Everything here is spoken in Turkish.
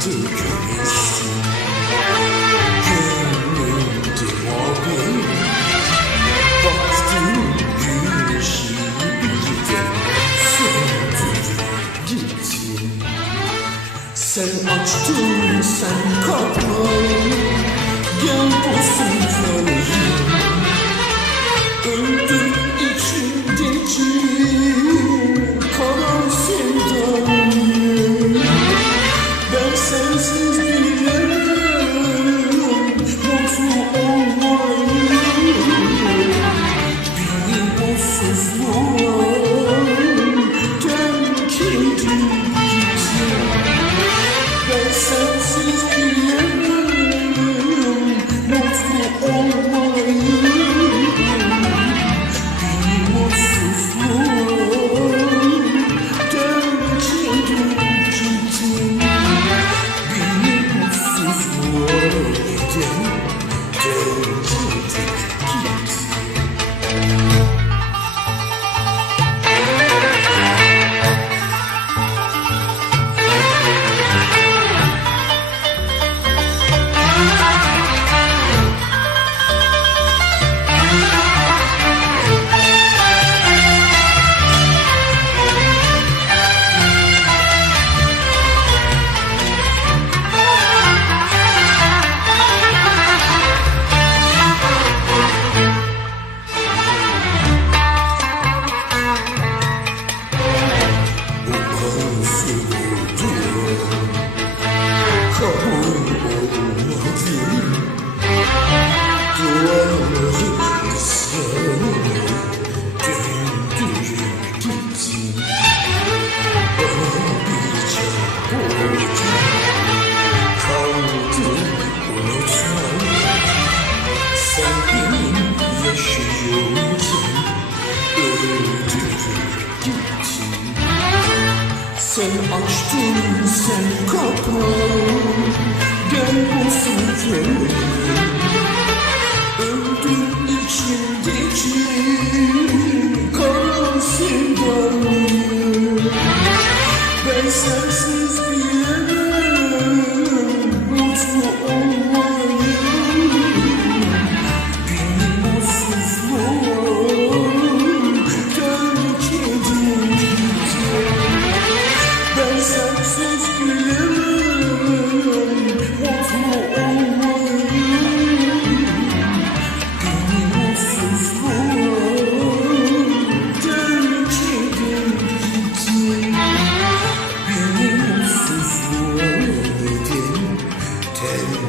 Sen açtın sen mutsuzluğa Sen açtın sen kapağı Gel bu sürfleri Öldür içimdeki Kalan sevdanı. Ben sensin tempted